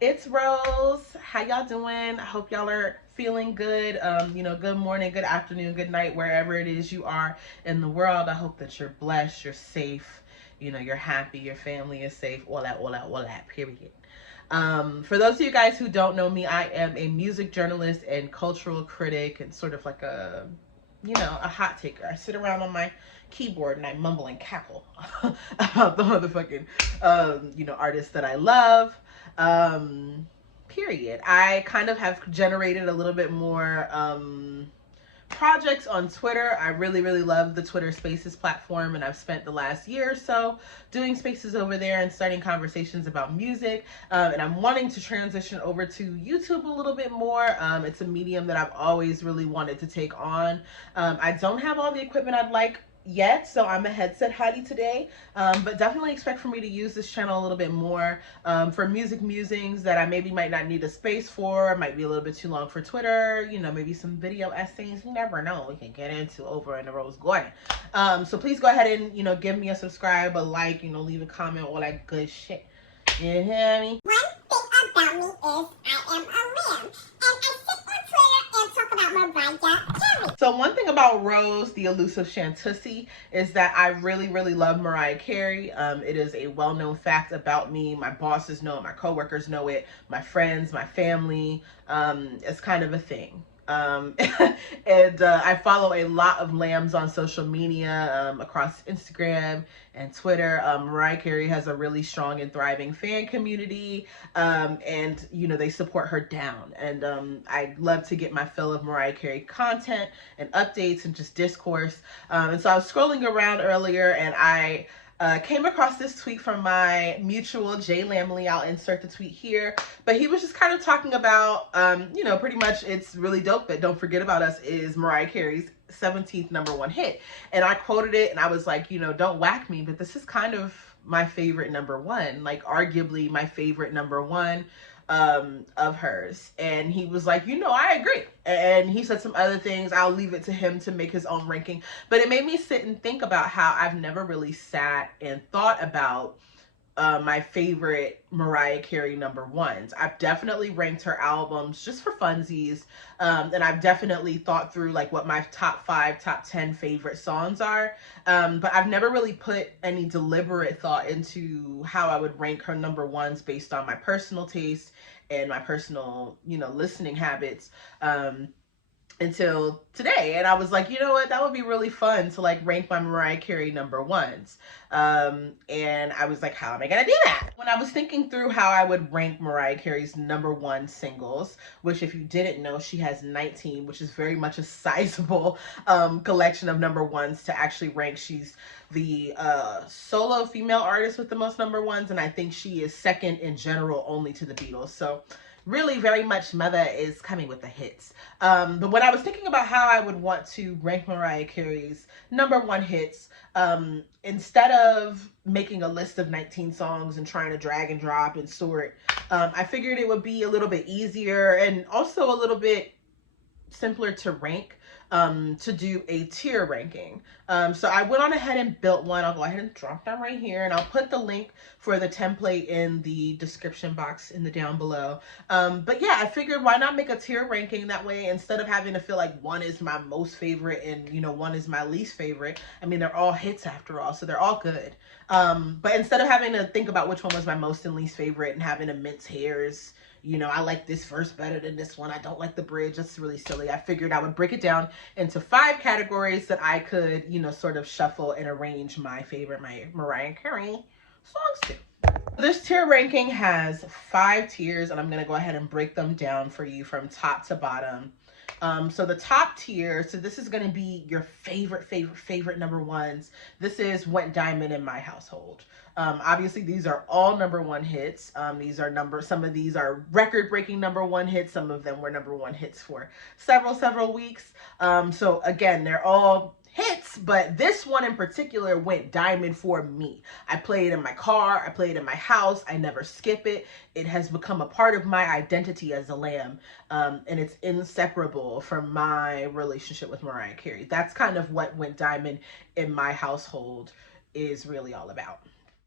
It's Rose. How y'all doing? I hope y'all are feeling good. Good morning, good afternoon, good night, wherever it is you are in the world. I hope that you're blessed, you're safe, you're happy, your family is safe, all that, period. For those of you guys who don't know me, I am a music journalist and cultural critic and sort of like a hot taker. I sit around on my keyboard and I mumble and cackle about the motherfucking, artists that I love. Um, Period. I kind of have generated a little bit more projects on Twitter. I really, really love the Twitter Spaces platform, and I've spent the last year or so doing spaces over there and starting conversations about music. And I'm wanting to transition over to YouTube a little bit more. It's a medium that I've always really wanted to take on. I don't have all the equipment I'd like yet, so I'm a headset hottie today, but definitely expect for me to use this channel a little bit more for music musings that I maybe might not need a space for, might be a little bit too long for Twitter, maybe some video essays, you never know, we can get into over in the Rose Garden. So please go ahead and give me a subscribe, a like, leave a comment, all that good shit. You hear me? One thing about me is I am a lamb, and I sit on Twitter and talk about Mariah Carey. So one thing about Rose, the elusive Shantussi, is that I really, really love Mariah Carey. It is a well-known fact about me. My bosses know it, my coworkers know it, my friends, my family. It's kind of a thing. And I follow a lot of lambs on social media across Instagram and Twitter. Mariah Carey has a really strong and thriving fan community, and they support her down. And I love to get my fill of Mariah Carey content and updates and just discourse. And so I was scrolling around earlier, and I came across this tweet from my mutual Jay Lamley. I'll insert the tweet here, but he was just kind of talking about, pretty much it's really dope that Don't Forget About Us is Mariah Carey's 17th #1 hit. And I quoted it and I was like, don't whack me, but this is kind of my favorite #1, like arguably my favorite #1 of hers. And he was like, I agree. And he said some other things. I'll leave it to him to make his own ranking. But it made me sit and think about how I've never really sat and thought about my favorite Mariah Carey #1s. I've definitely ranked her albums just for funsies. And I've definitely thought through like what my top 5, top 10 favorite songs are. But I've never really put any deliberate thought into how I would rank her #1s based on my personal taste and my personal, listening habits. Until today. And I was like, you know what, that would be really fun to like rank my Mariah Carey #1s. And I was like, how am I gonna do that? When I was thinking through how I would rank Mariah Carey's #1 singles, which if you didn't know, she has 19, which is very much a sizable collection of #1s to actually rank. She's the solo female artist with the most #1s, and I think she is second in general only to the Beatles. So really very much mother is coming with the hits. But when I was thinking about how I would want to rank Mariah Carey's #1 hits, instead of making a list of 19 songs and trying to drag and drop and sort, I figured it would be a little bit easier and also a little bit simpler to rank, to do a tier ranking. So I went on ahead and built one. I'll go ahead and drop that right here, and I'll put the link for the template in the description box in the down below. But yeah, I figured why not make a tier ranking that way, instead of having to feel like one is my most favorite and one is my least favorite. I mean, they're all hits after all, so they're all good. But instead of having to think about which one was my most and least favorite and having to mince hairs, I like this verse better than this one, I don't like the bridge, that's really silly. I figured I would break it down into 5 categories that I could, sort of shuffle and arrange my favorite, my Mariah Carey songs to. This tier ranking has 5 tiers, and I'm going to go ahead and break them down for you from top to bottom. So the top tier, so this is going to be your favorite #1s. This is Went Diamond in my household. Obviously these are all #1 hits. These are some of these are record-breaking #1 hits. Some of them were #1 hits for several weeks. So again, they're all hits, but this one in particular went diamond for me. I play it in my car, I play it in my house, I never skip it. It has become a part of my identity as a lamb, and it's inseparable from my relationship with Mariah Carey. That's kind of what Went Diamond in my household is really all about.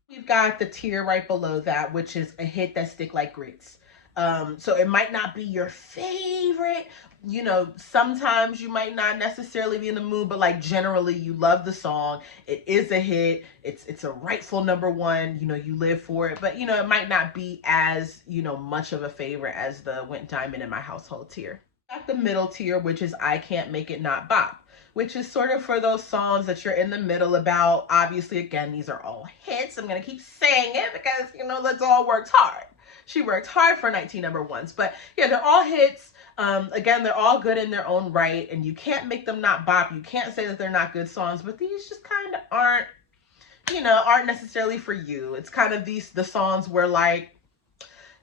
We've got the tier right below that, which is a hit that stick like grits. So it might not be your favorite. You know, sometimes you might not necessarily be in the mood, but like generally you love the song. It is a hit. It's a rightful number one. You know, you live for it, but you know, it might not be as, you know, much of a favorite as the Went Diamond in My Household tier. At the middle tier, which is I Can't Make It Not Bop, which is sort of for those songs that you're in the middle about. Obviously, again, these are all hits. I'm going to keep saying it because, you know, let's all work hard. She worked hard for 19 number ones. But yeah, they're all hits. Again, they're all good in their own right, and you can't make them not bop. You can't say that they're not good songs, but these just kind of aren't, you know, aren't necessarily for you. It's kind of the songs where like,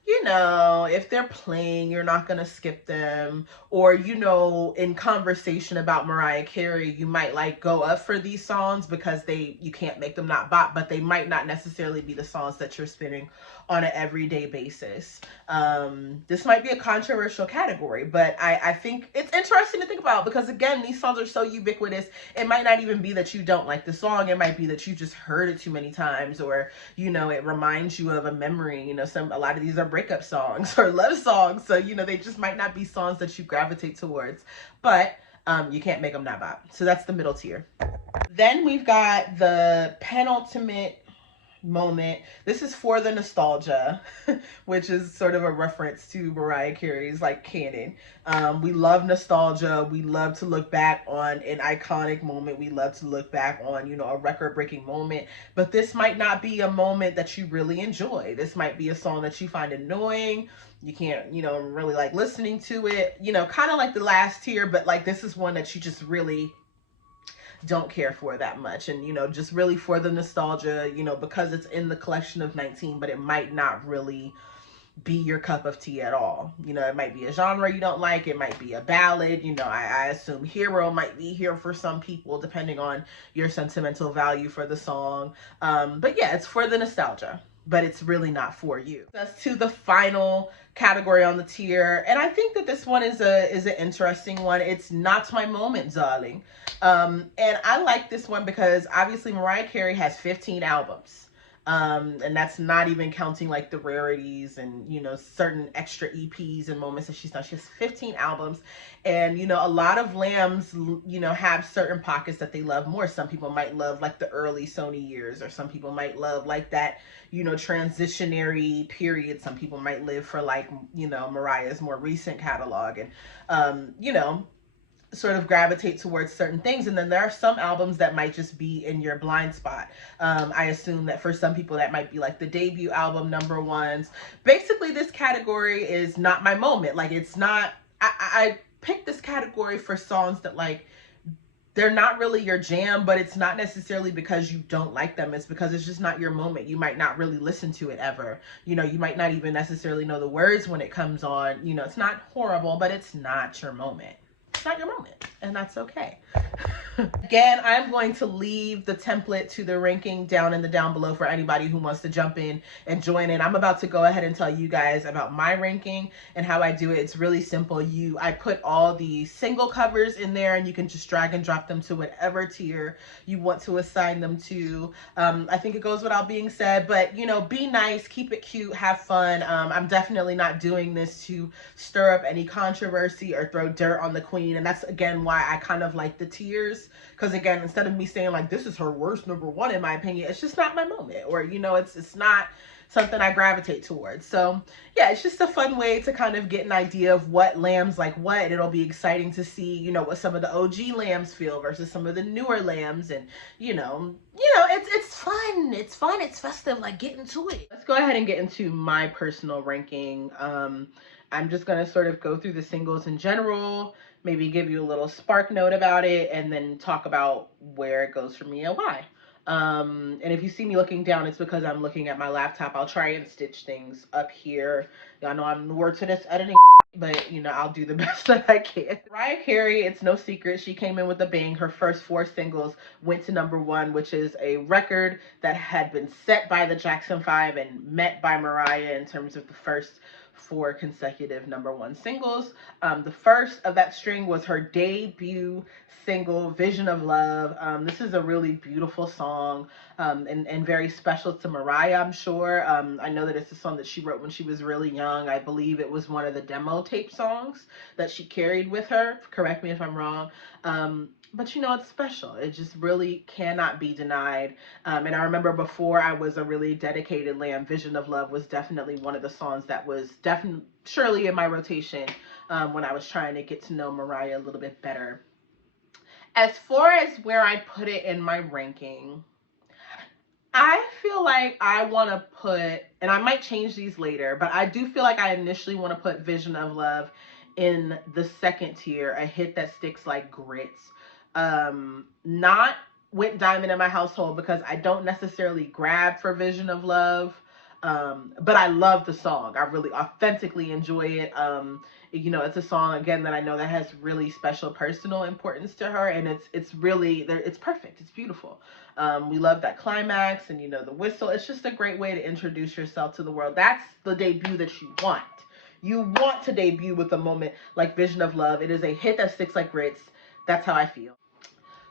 you know, if they're playing, you're not going to skip them. Or, you know, in conversation about Mariah Carey, you might like go up for these songs because you can't make them not bop, but they might not necessarily be the songs that you're spinning on an everyday basis. This might be a controversial category, but I think it's interesting to think about because, again, these songs are so ubiquitous. It might not even be that you don't like the song. It might be that you just heard it too many times, or, you know, it reminds you of a memory. You know, a lot of these are breakup songs or love songs. So, you know, they just might not be songs that you gravitate towards, but you can't make them not bop. So that's the middle tier. Then we've got the penultimate moment. This is for the nostalgia, which is sort of a reference to Mariah Carey's like canon. We love nostalgia. We love to look back on an iconic moment. We love to look back on, you know, a record-breaking moment. But this might not be a moment that you really enjoy. This might be a song that you find annoying. You can't, you know, really like listening to it. You know, kind of like the last tier, but like this is one that you just really don't care for that much, and you know, just really for the nostalgia, you know, because it's in the collection of 19, but it might not really be your cup of tea at all. You know, it might be a genre you don't like. It might be a ballad. You know, I assume Hero might be here for some people depending on your sentimental value for the song. But yeah, it's for the nostalgia, but it's really not for you. That's to the final category on the tier, and I think that this one is an interesting one. It's Not My Moment, Darling. And I like this one because obviously Mariah Carey has 15 albums. And that's not even counting like the rarities and, you know, certain extra EPs and moments that she's done. She has 15 albums, and, you know, a lot of lambs, you know, have certain pockets that they love more. Some people might love like the early Sony years, or some people might love like that, you know, transitionary period. Some people might live for like, you know, Mariah's more recent catalog, and, you know, sort of gravitate towards certain things. And then there are some albums that might just be in your blind spot. I assume that for some people that might be like the debut album number ones. Basically, this category is not my moment. Like, it's not, I picked this category for songs that like, they're not really your jam, but it's not necessarily because you don't like them. It's because it's just not your moment. You might not really listen to it ever. You know, you might not even necessarily know the words when it comes on. You know, it's not horrible, but it's not your moment. It's not your moment, and that's okay. Again, I'm going to leave the template to the ranking down in the down below for anybody who wants to jump in and join in. I'm about to go ahead and tell you guys about my ranking and how I do it. It's really simple. I put all the single covers in there, and you can just drag and drop them to whatever tier you want to assign them to. I think it goes without being said, but you know, be nice, keep it cute, have fun. I'm definitely not doing this to stir up any controversy or throw dirt on the queen, and that's again why I kind of like the tiers. Because again, instead of me saying like this is her worst number one in my opinion, it's just not my moment, or you know, it's not something I gravitate towards. So yeah, it's just a fun way to kind of get an idea of what lambs like what, and it'll be exciting to see, you know, what some of the OG lambs feel versus some of the newer lambs. And you know, it's fun, it's festive. Like, get into it. Let's go ahead and get into my personal ranking. I'm just gonna sort of go through the singles in general, maybe give you a little spark note about it, and then talk about where it goes for me and why. And if you see me looking down, it's because I'm looking at my laptop. I'll try and stitch things up here. Y'all know I'm newer to this editing, but you know, I'll do the best that I can. Mariah Carey, it's no secret, she came in with a bang. Her first 4 singles went to number 1, which is a record that had been set by the Jackson 5 and met by Mariah in terms of the first 4 consecutive #1 singles. The first of that string was her debut single, Vision of Love. This is a really beautiful song, and very special to Mariah, I'm sure. I know that it's a song that she wrote when she was really young. I believe it was one of the demo tape songs that she carried with her. Correct me if I'm wrong. But you know, it's special. It just really cannot be denied. And I remember before I was a really dedicated lamb, Vision of Love was definitely one of the songs that was definitely surely in my rotation when I was trying to get to know Mariah a little bit better. As far as where I put it in my ranking, I feel like I want to put, and I might change these later, but I do feel like I initially want to put Vision of Love in the second tier, a hit that sticks like grits. Not Went Diamond in my household because I don't necessarily grab for Vision of Love. But I love the song. I really authentically enjoy it. You know, it's a song again that I know that has really special personal importance to her, and it's really it's perfect. It's beautiful. We love that climax and you know the whistle. It's just a great way to introduce yourself to the world. That's the debut that you want. You want to debut with a moment like Vision of Love. It is a hit that sticks like grits. That's how I feel.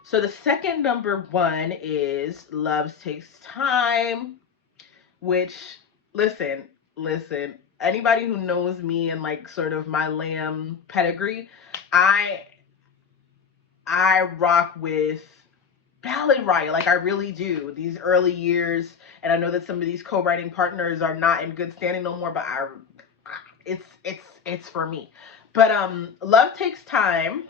So the second #1 is Love Takes Time, which, listen, anybody who knows me and like sort of my lamb pedigree, I rock with Ballad Riot, like I really do. These early years, and I know that some of these co-writing partners are not in good standing no more, but it's for me. But Love Takes Time.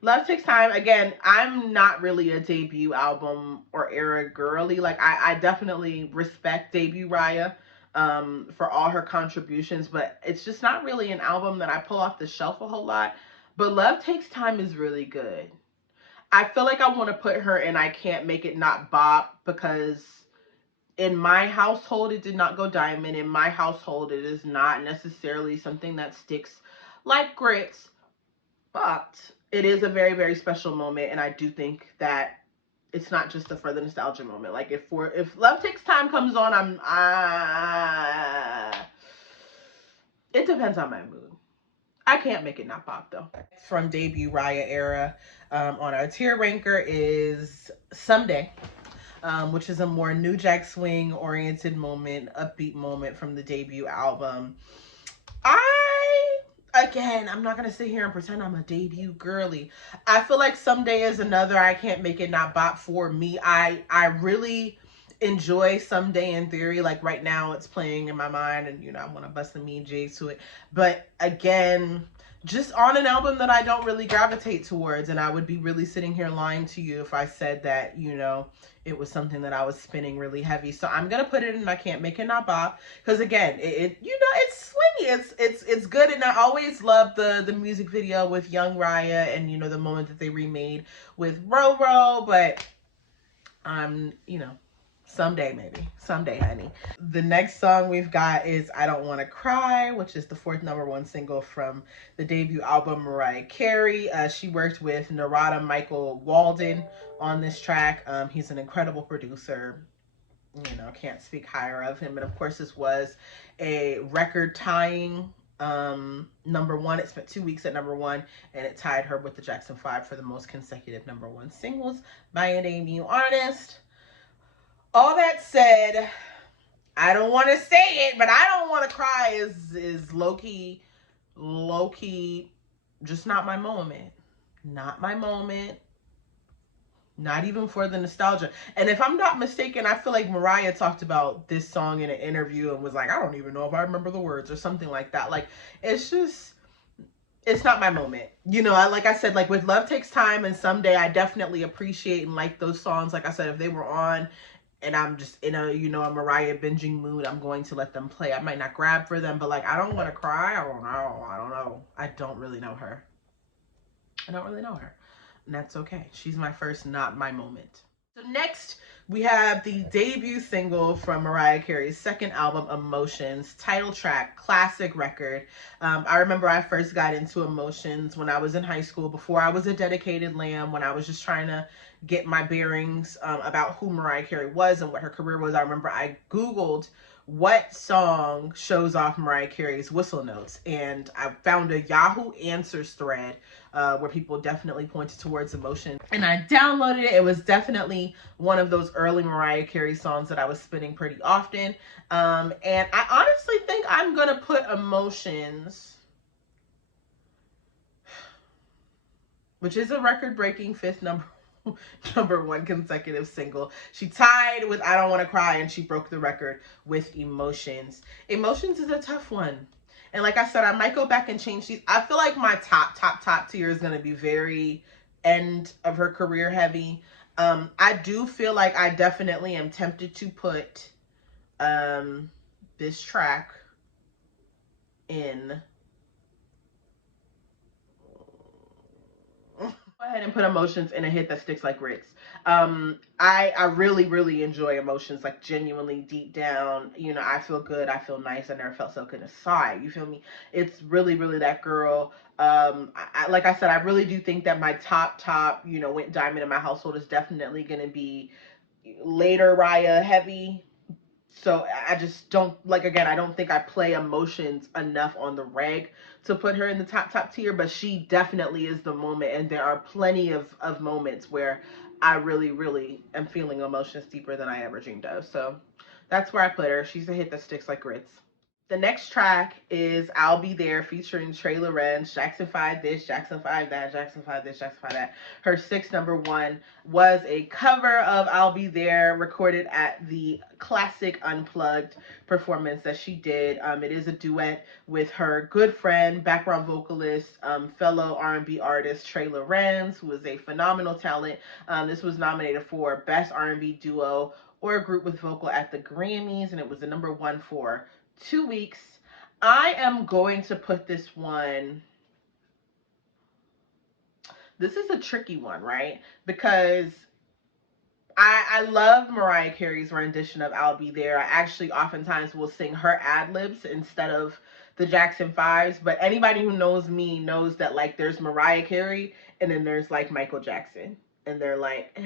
Love Takes Time. Again, I'm not really a debut album or era girly. Like I definitely respect debut Raya for all her contributions, but it's just not really an album that I pull off the shelf a whole lot. But Love Takes Time is really good. I feel like I want to put her in I Can't Make It Not Bop because in my household it did not go diamond. In my household it is not necessarily something that sticks like grits, but it is a very, very special moment, and I do think that it's not just for the nostalgia moment. Like if Love Takes Time comes on, it depends on my mood. I can't make it not pop though. From debut Raya era, on our tier ranker is Someday, which is a more New Jack Swing oriented moment, upbeat moment from the debut album. Again, I'm not gonna sit here and pretend I'm a debut girly. I feel like Someday is another I Can't Make It Not Bop for me. I really enjoy Someday in theory. Like right now it's playing in my mind and you know I want to bust the mean jigs to it. But again, just on an album that I don't really gravitate towards, and I would be really sitting here lying to you if I said that, you know, it was something that I was spinning really heavy. So I'm gonna put it in I Can't Make It Not Bop because again, it you know it's swingy, it's good, and I always loved the music video with young Raya and you know the moment that they remade with Roro, but you know. Someday, maybe. Someday, honey. The next song we've got is I Don't Want to Cry, which is the 4th #1 single from the debut album Mariah Carey. She worked with Narada Michael Walden on this track. He's an incredible producer. You know, can't speak higher of him. And of course, this was a record tying #1. It spent 2 weeks at #1, and it tied her with the Jackson 5 for the most consecutive #1 singles by a debut artist. All that said, I don't want to say it, but I Don't Want to Cry is low-key, just not my moment. Not my moment. Not even for the nostalgia. And if I'm not mistaken, I feel like Mariah talked about this song in an interview and was like, I don't even know if I remember the words or something like that. Like, it's not my moment. You know, like I said, like with Love Takes Time and Someday, I definitely appreciate and like those songs. Like I said, if they were on and I'm just in a, you know, a Mariah binging mood, I'm going to let them play. I might not grab for them, but like, I Don't Want to Cry. I don't know. I don't really know her. And that's okay. She's my first, not my moment. So next We have the debut single from Mariah Carey's second album, Emotions, title track, classic record. I remember I first got into Emotions when I was in high school, before I was a dedicated lamb, when I was just trying to get my bearings about who Mariah Carey was and what her career was. I remember I Googled what song shows off Mariah Carey's whistle notes, and I found a Yahoo Answers thread where people definitely pointed towards Emotion, and I downloaded it. It was definitely one of those early Mariah Carey songs that I was spinning pretty often, and I honestly think I'm gonna put Emotions, which is a record-breaking fifth number one consecutive single. She tied with I Don't Want to Cry, and she broke the record with Emotions. Emotions is a tough one. And like I said, I might go back and change these. I feel like my top tier is going to be very end of her career heavy. I do feel like I definitely am tempted to put this track in. Go ahead and put Emotions in a hit that sticks like grits. I really enjoy Emotions, like genuinely deep down. You know, I feel good, I feel nice, I never felt so good inside. You feel me? It's really that girl. Like I said, I really do think that my top, you know, went diamond in my household is definitely gonna be later Raya heavy. So I just don't, like, again, I don't think I play Emotions enough on the reg to put her in the top tier, but she definitely is the moment, and there are plenty of moments where I really am feeling emotions deeper than I ever dreamed of. So that's where I put her. She's a hit that sticks like grits. The next track is I'll Be There featuring Trey Lorenz, Jackson 5 this, Jackson 5 that, Jackson 5 this, Jackson 5 that. Her sixth number one was a cover of I'll Be There, recorded at the classic Unplugged performance that she did. It is a duet with her good friend, background vocalist, fellow R&B artist Trey Lorenz, who is a phenomenal talent. This was nominated for Best R&B Duo or Group with Vocal at the Grammys, and it was the number one for 2 weeks. I am going to put this one. This is a tricky one, right? Because I love Mariah Carey's rendition of I'll Be There. I actually oftentimes will sing her ad libs instead of the Jackson 5s. But anybody who knows me knows that, like, there's Mariah Carey and then there's like Michael Jackson. And they're like,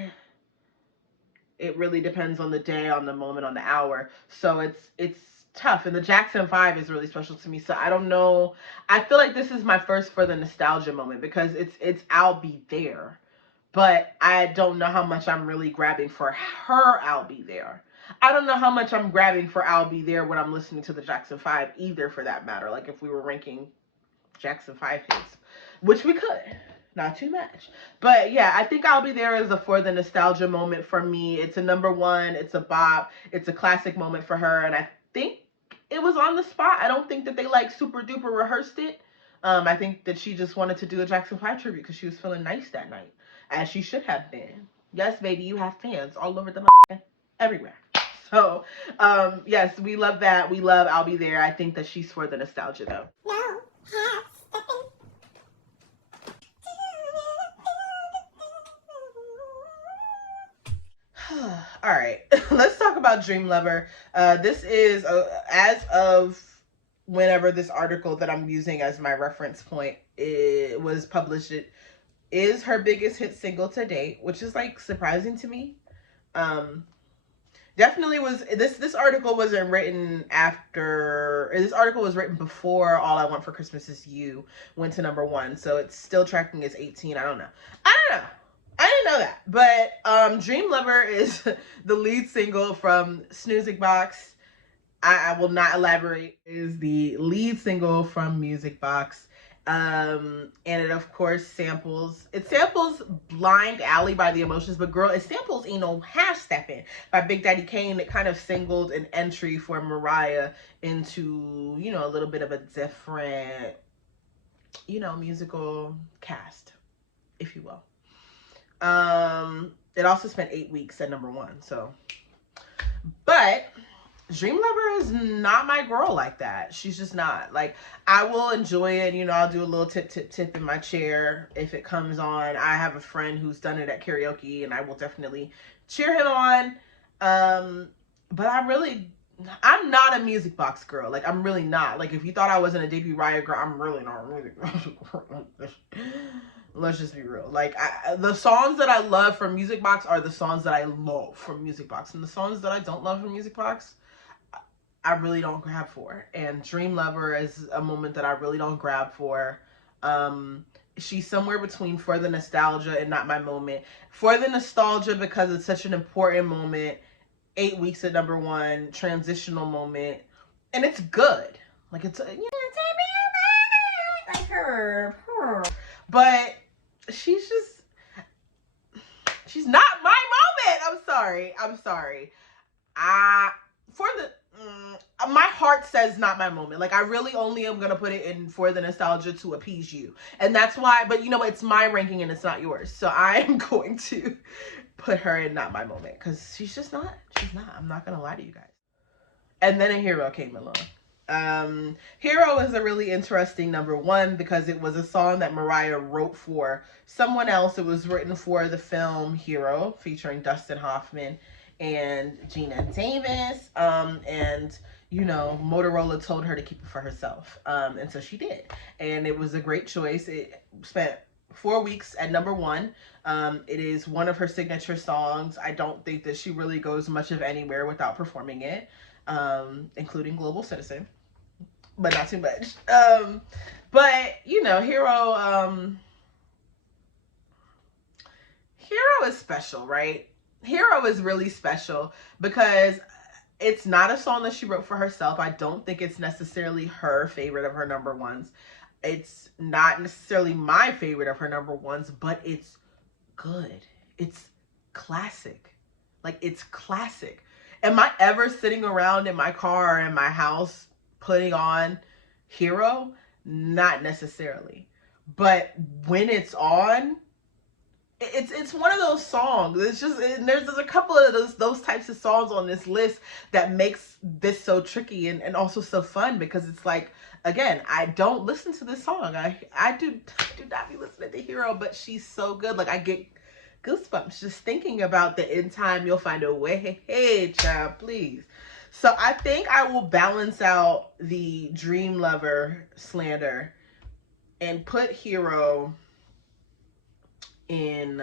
it really depends on the day, on the moment, on the hour. So it's tough, and the Jackson 5 is really special to me. So I don't know, I feel like this is my first for the nostalgia moment, because it's I'll Be There, but I don't know how much I'm really grabbing for her I'll Be There. I don't know how much I'm grabbing for I'll Be There when I'm listening to the Jackson 5 either, for that matter. Like, if we were ranking Jackson 5 hits, which we could, not too much. But yeah, I think I'll Be There is a for the nostalgia moment for me. It's a number one, it's a bop, it's a classic moment for her, and I think it was on the spot. I don't think that they like super duper rehearsed it. I think that she just wanted to do a Jackson 5 tribute because she was feeling nice that night, as she should have been. Yes, baby, you have fans all over the everywhere. So, yes, we love that. We love I'll Be There. I think that she's for the nostalgia, though. No, half stepping. All right, let's talk about Dream Lover. This is, as of whenever this article that I'm using as my reference point it was published, it is her biggest hit single to date, which is, like, surprising to me. Definitely was, this article wasn't written after, this article was written before All I Want for Christmas Is You went to number one, so it's still tracking as 18. I don't know. I didn't know that. But Dream Lover is the lead single from Snoozing Box. I will not elaborate. It is the lead single from Music Box. And it, of course, samples Blind Alley by The Emotions, but girl, it samples Half Steppin' by Big Daddy Kane. It kind of signaled an entry for Mariah into, a little bit of a different, musical cast, if you will. It also spent 8 weeks at number one. So, but Dream Lover is not my girl like that. She's just not. Like, I will enjoy it. I'll do a little tip in my chair if it comes on. I have a friend who's done it at karaoke, and I will definitely cheer him on. But I'm not a music box girl. Like, I'm really not. Like, if you thought I wasn't a debut Riot girl, I'm really not a music box girl. Let's just be real. Like, the songs that I love from Music Box are the songs that I love from Music Box. And the songs that I don't love from Music Box, I really don't grab for. And Dream Lover is a moment that I really don't grab for. She's somewhere between For the Nostalgia and Not My Moment. For the Nostalgia, because it's such an important moment. 8 weeks at number one, transitional moment. And it's good. Like, it's, like her. But she's not my moment. I'm sorry. My heart says not my moment. Like, I really only am gonna put it in For the Nostalgia to appease you, and that's why. But you know, it's my ranking and it's not yours, so I am going to put her in not my moment because she's not. I'm not gonna lie to you guys. And then a Hero came along. Hero is a really interesting number one because it was a song that Mariah wrote for someone else. It was written for the film Hero, featuring Dustin Hoffman and Gina Davis. And you know, Motorola told her to keep it for herself. And so she did. And it was a great choice. It spent 4 weeks at number one. It is one of her signature songs. I don't think that she really goes much of anywhere without performing it, including Global Citizen, but not too much. But you know, Hero is special, right? Hero is really special because it's not a song that she wrote for herself. I don't think it's necessarily her favorite of her number ones. It's not necessarily my favorite of her number ones, but it's good. It's classic. Like, it's classic. Am I ever sitting around in my car or in my house putting on Hero? Not necessarily. But when it's on, it's one of those songs. It's just, there's a couple of those types of songs on this list that makes this so tricky and also so fun, because it's like, again, I don't listen to this song. I do not be listening to Hero, but she's so good. Like, I get goosebumps just thinking about the In Time You'll Find a Way. Hey, child, please. So I think I will balance out the Dream Lover slander and put Hero in.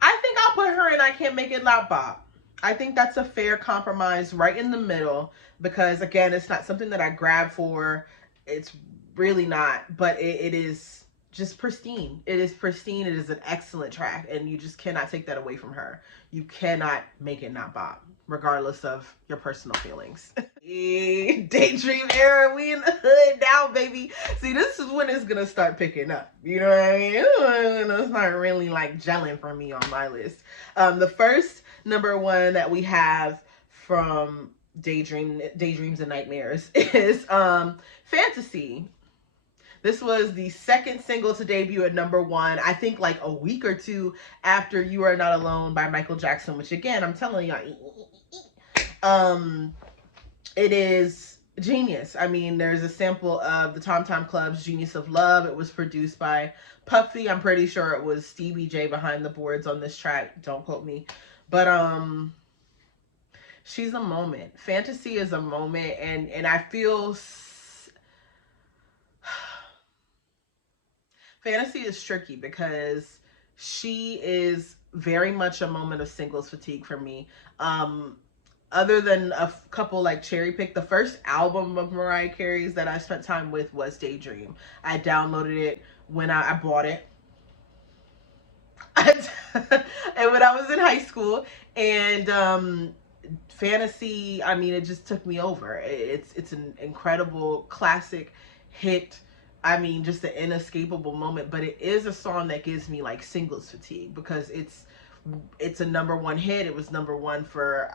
I think I'll put her in I Can't Make It Not Bop. I think that's a fair compromise right in the middle, because again, it's not something that I grab for. It's really not, but it is just pristine. It is pristine. It is an excellent track, and you just cannot take that away from her. You cannot make it not bop, regardless of your personal feelings. Daydream era, we in the hood now, baby. See, this is when it's gonna start picking up. You know what I mean? It's not really like gelling for me on my list. The first number one that we have from Daydreams and Nightmares is Fantasy. This was the second single to debut at number one, I think like a week or two after You Are Not Alone by Michael Jackson, which again, I'm telling y'all, it is genius. I mean, there's a sample of the Tom Tom Club's Genius of Love. It was produced by Puffy. I'm pretty sure it was Stevie J behind the boards on this track. Don't quote me. But she's a moment. Fantasy is a moment, and I feel Fantasy is tricky because she is very much a moment of singles fatigue for me. Other than a couple like cherry pick, the first album of Mariah Carey's that I spent time with was Daydream. I downloaded it when I bought it. And when I was in high school, and Fantasy, I mean, it just took me over. It's an incredible classic hit. I mean, just an inescapable moment, but it is a song that gives me like singles fatigue because it's a number one hit. It was number one for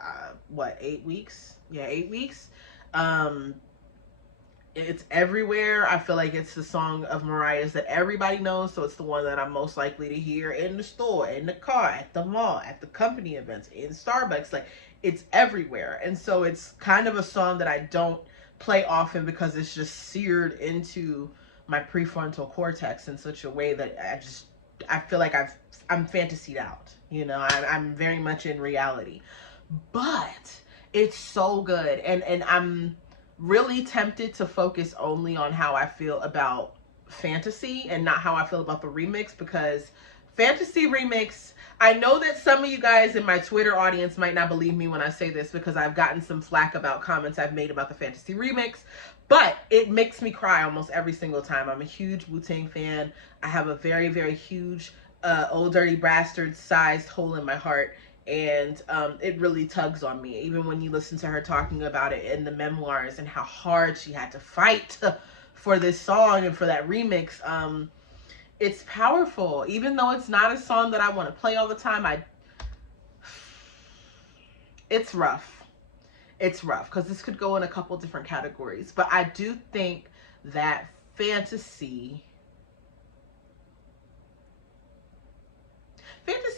8 weeks? Yeah, 8 weeks. It's everywhere. I feel like it's the song of Mariah's that everybody knows, so it's the one that I'm most likely to hear in the store, in the car, at the mall, at the company events, in Starbucks. Like, it's everywhere. And so it's kind of a song that I don't play often because it's just seared into my prefrontal cortex in such a way that I feel like I'm fantasied out. You know, I'm very much in reality, but it's so good, and I'm really tempted to focus only on how I feel about fantasy and not how I feel about the remix, because fantasy remix, I know that some of you guys in my Twitter audience might not believe me when I say this, because I've gotten some flack about comments I've made about the fantasy remix, but it makes me cry almost every single time. I'm a huge Wu-Tang fan. I have a very, very huge Old Dirty Bastard sized hole in my heart, and it really tugs on me, even when you listen to her talking about it in the memoirs and how hard she had to fight for this song and for that remix. It's powerful, even though it's not a song that I want to play all the time. It's rough. It's rough, because this could go in a couple different categories, but I do think that fantasy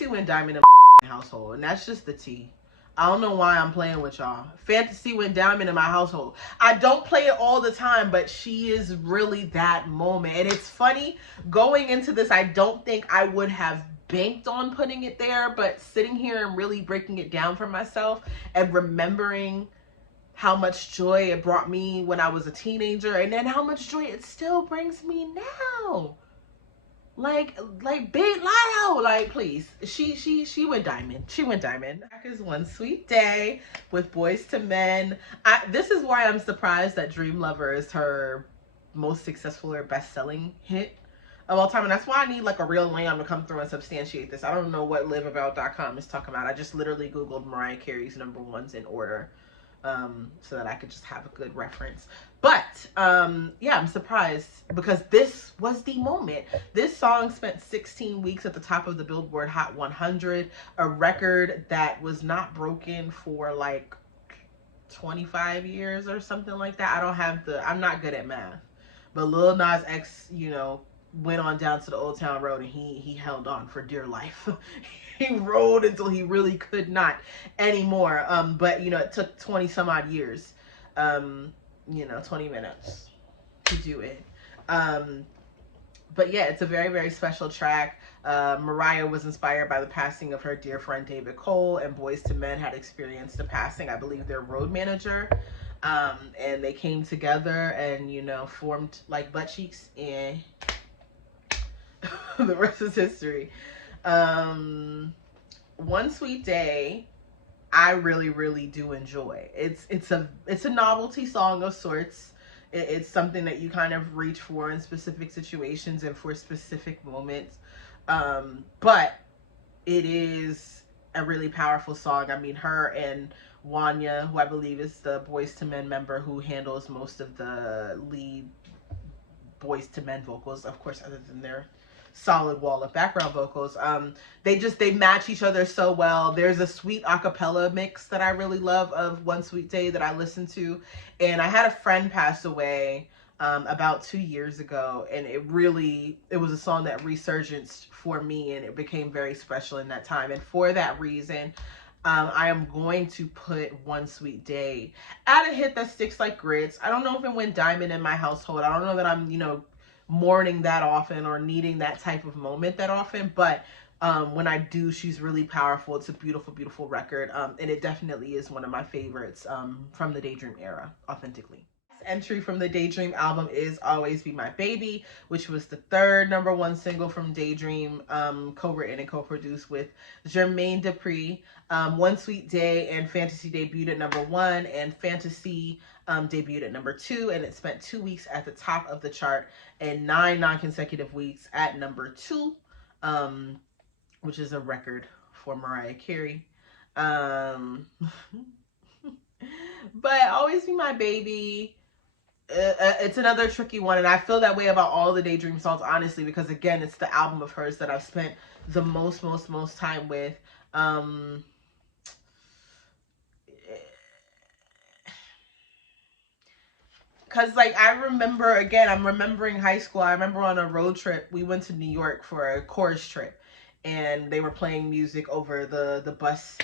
went diamond in my household, and that's just the tea. I don't know why I'm playing with y'all. Fantasy went diamond in my household. I don't play it all the time, but she is really that moment. And it's funny, going into this, I don't think I would have banked on putting it there, but sitting here and really breaking it down for myself and remembering how much joy it brought me when I was a teenager, and then how much joy it still brings me now. Like Big Lotto, like, please. She went diamond. She went diamond. Back is One Sweet Day with Boyz II Men. This is why I'm surprised that Dream Lover is her most successful or best-selling hit of all time, and that's why I need like a real lamb to come through and substantiate this. I don't know what liveabout.com is talking about. I just literally Googled Mariah Carey's number ones in order, so that I could just have a good reference. But yeah, I'm surprised, because this was the moment. This song spent 16 weeks at the top of the Billboard Hot 100, a record that was not broken for like 25 years or something like that. I'm not good at math, but Lil Nas X, you know, went on down to the Old Town Road, and he held on for dear life. He rode until he really could not anymore. But you know, it took 20 some odd years, you know, 20 minutes to do it. But yeah, it's a very, very special track. Mariah was inspired by the passing of her dear friend David Cole, and Boyz II Men had experienced the passing, I believe, their road manager. And they came together and, you know, formed like butt cheeks, and the rest is history. One Sweet Day, I really, really do enjoy. It's a novelty song of sorts. It's something that you kind of reach for in specific situations and for specific moments. But it is a really powerful song. I mean, her and Wanya, who I believe is the Boyz II Men member who handles most of the lead Boyz II Men vocals, of course, other than their solid wall of background vocals, they match each other so well. There's a sweet acapella mix that I really love of One Sweet Day that I listen to, and I had a friend pass away about 2 years ago, and it was a song that resurgenced for me, and it became very special in that time. And for that reason, I am going to put One Sweet Day at a hit that sticks like grits. I don't know if it went diamond in my household. I don't know that I'm, you know, mourning that often or needing that type of moment that often, but when I do, she's really powerful. It's a beautiful, beautiful record, and it definitely is one of my favorites from the Daydream era, authentically. Entry from the Daydream album is Always Be My Baby, which was the third #1 single from Daydream, co-written and co-produced with Jermaine Dupri. One Sweet Day and Fantasy debuted at #1, and Fantasy debuted at #2, and it spent 2 weeks at the top of the chart and 9 non-consecutive weeks at #2, which is a record for Mariah Carey. But Always Be My Baby, it's another tricky one, and I feel that way about all the Daydream songs, honestly, because again, it's the album of hers that I've spent the most time with. Because, like, I remember, again, I'm remembering high school. I remember on a road trip, we went to New York for a chorus trip, and they were playing music over the bus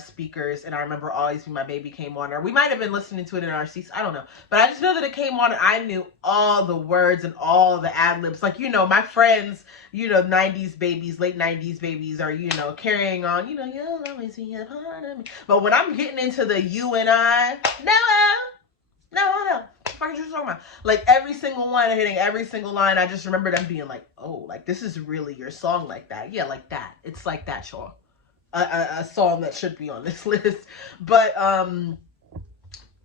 speakers, and I remember Always Be My Baby came on, or we might have been listening to it in our seats, I don't know, but I just know that it came on and I knew all the words and all the ad-libs. Like, you know, my friends, you know, 90s babies, late 90s babies are, you know, carrying on, you know, you'll always be a part of me. But when I'm getting into the you and I, no, what you talking about? Like, every single one, hitting every single line, I just remember them being like, oh, like, this is really your song like that. Yeah, like that. It's like that, y'all. A song that should be on this list. But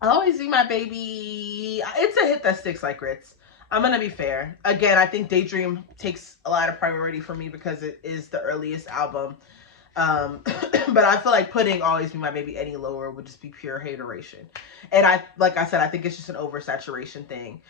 Always Be My Baby, it's a hit that sticks like grits. I'm gonna be fair. Again, I think Daydream takes a lot of priority for me because it is the earliest album. But I feel like putting Always Be My Baby any lower would just be pure hateration. And like I said, I think it's just an oversaturation thing.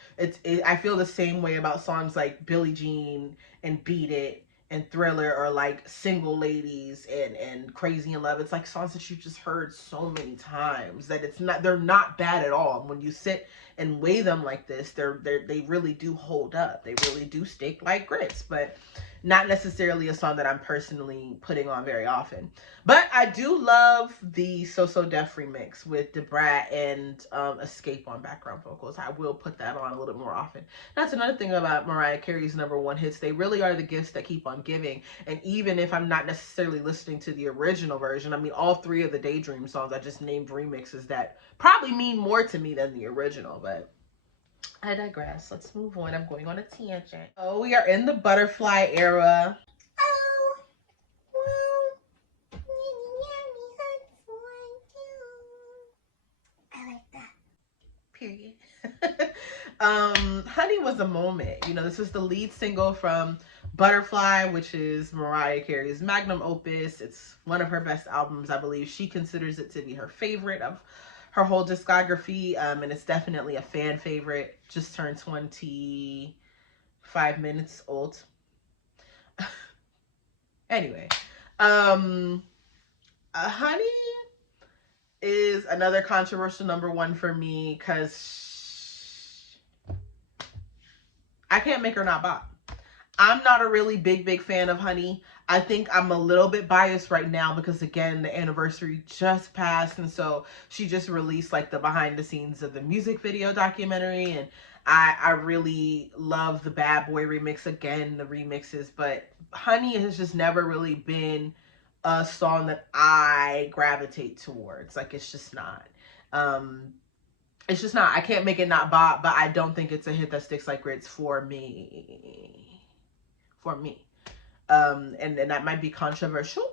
I feel the same way about songs like Billie Jean and Beat It and Thriller, or like Single Ladies and Crazy in Love. It's like songs that you just heard so many times that they're not bad at all. And when you sit and weigh them like this, they really do hold up. They really do stick like grits, but not necessarily a song that I'm personally putting on very often. But I do love the So So Def remix with Debrat and Escape on background vocals. I will put that on a little more often. That's another thing about Mariah Carey's #1 hits. They really are the gifts that keep on giving. And even if I'm not necessarily listening to the original version, I mean, all three of the Daydream songs I just named remixes that probably mean more to me than the original, but I digress. Let's move on. I'm going on a tangent. Oh, we are in the Butterfly era. Oh, well, I like that. Period. Honey was a moment. You know, this was the lead single from Butterfly, which is Mariah Carey's magnum opus. It's one of her best albums, I believe. She considers it to be her favorite of her whole discography, and it's definitely a fan favorite. Just turned 25 minutes old. Anyway, Honey is another controversial #1 for me because I can't make her not bop. I'm not a really big fan of Honey. I think I'm a little bit biased right now because, again, the anniversary just passed, and so she just released like the behind the scenes of the music video documentary, and I really love the Bad Boy remix, again, the remixes, but Honey has just never really been a song that I gravitate towards. Like, it's just not. It's just not. I can't make it not bop, but I don't think it's a hit that sticks like grits for me. For me. And that might be controversial.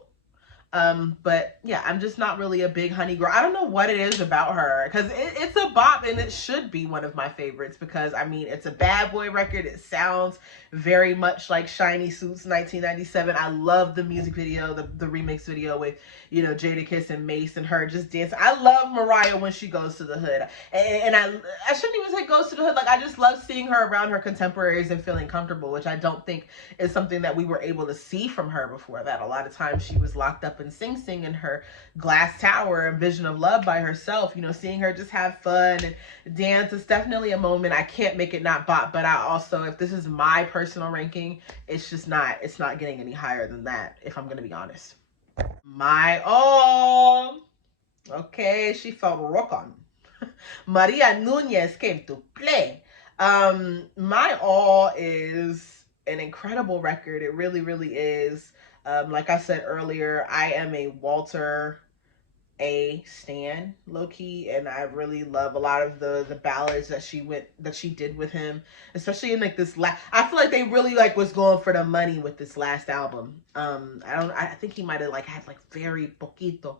But yeah, I'm just not really a big Honey girl. I don't know what it is about her, because it's a bop and it should be one of my favorites, because I mean, it's a Bad Boy record. It sounds very much like Shiny Suits 1997. I love the music video, the remix video with, you know, Jadakiss and Mace and her just dancing. I love Mariah when she goes to the hood, and I shouldn't even say goes to the hood. Like, I just love seeing her around her contemporaries and feeling comfortable, which I don't think is something that we were able to see from her before that. A lot of times she was locked up in Sing Sing in her glass tower and Vision of Love by herself. You know, seeing her just have fun and dance is definitely a moment. I can't make it not bop, but I also, if this is my personal ranking, it's not getting any higher than that, if I'm gonna be honest. My all. Okay, she felt rock on. Maria Nunez came to play. My all is an incredible record. It really is. Like I said earlier, I am a Walter A stan, low key, and I really love a lot of the ballads that she did with him, especially in like this I feel like they really like was going for the money with this last album. I think he might have like had like very poquito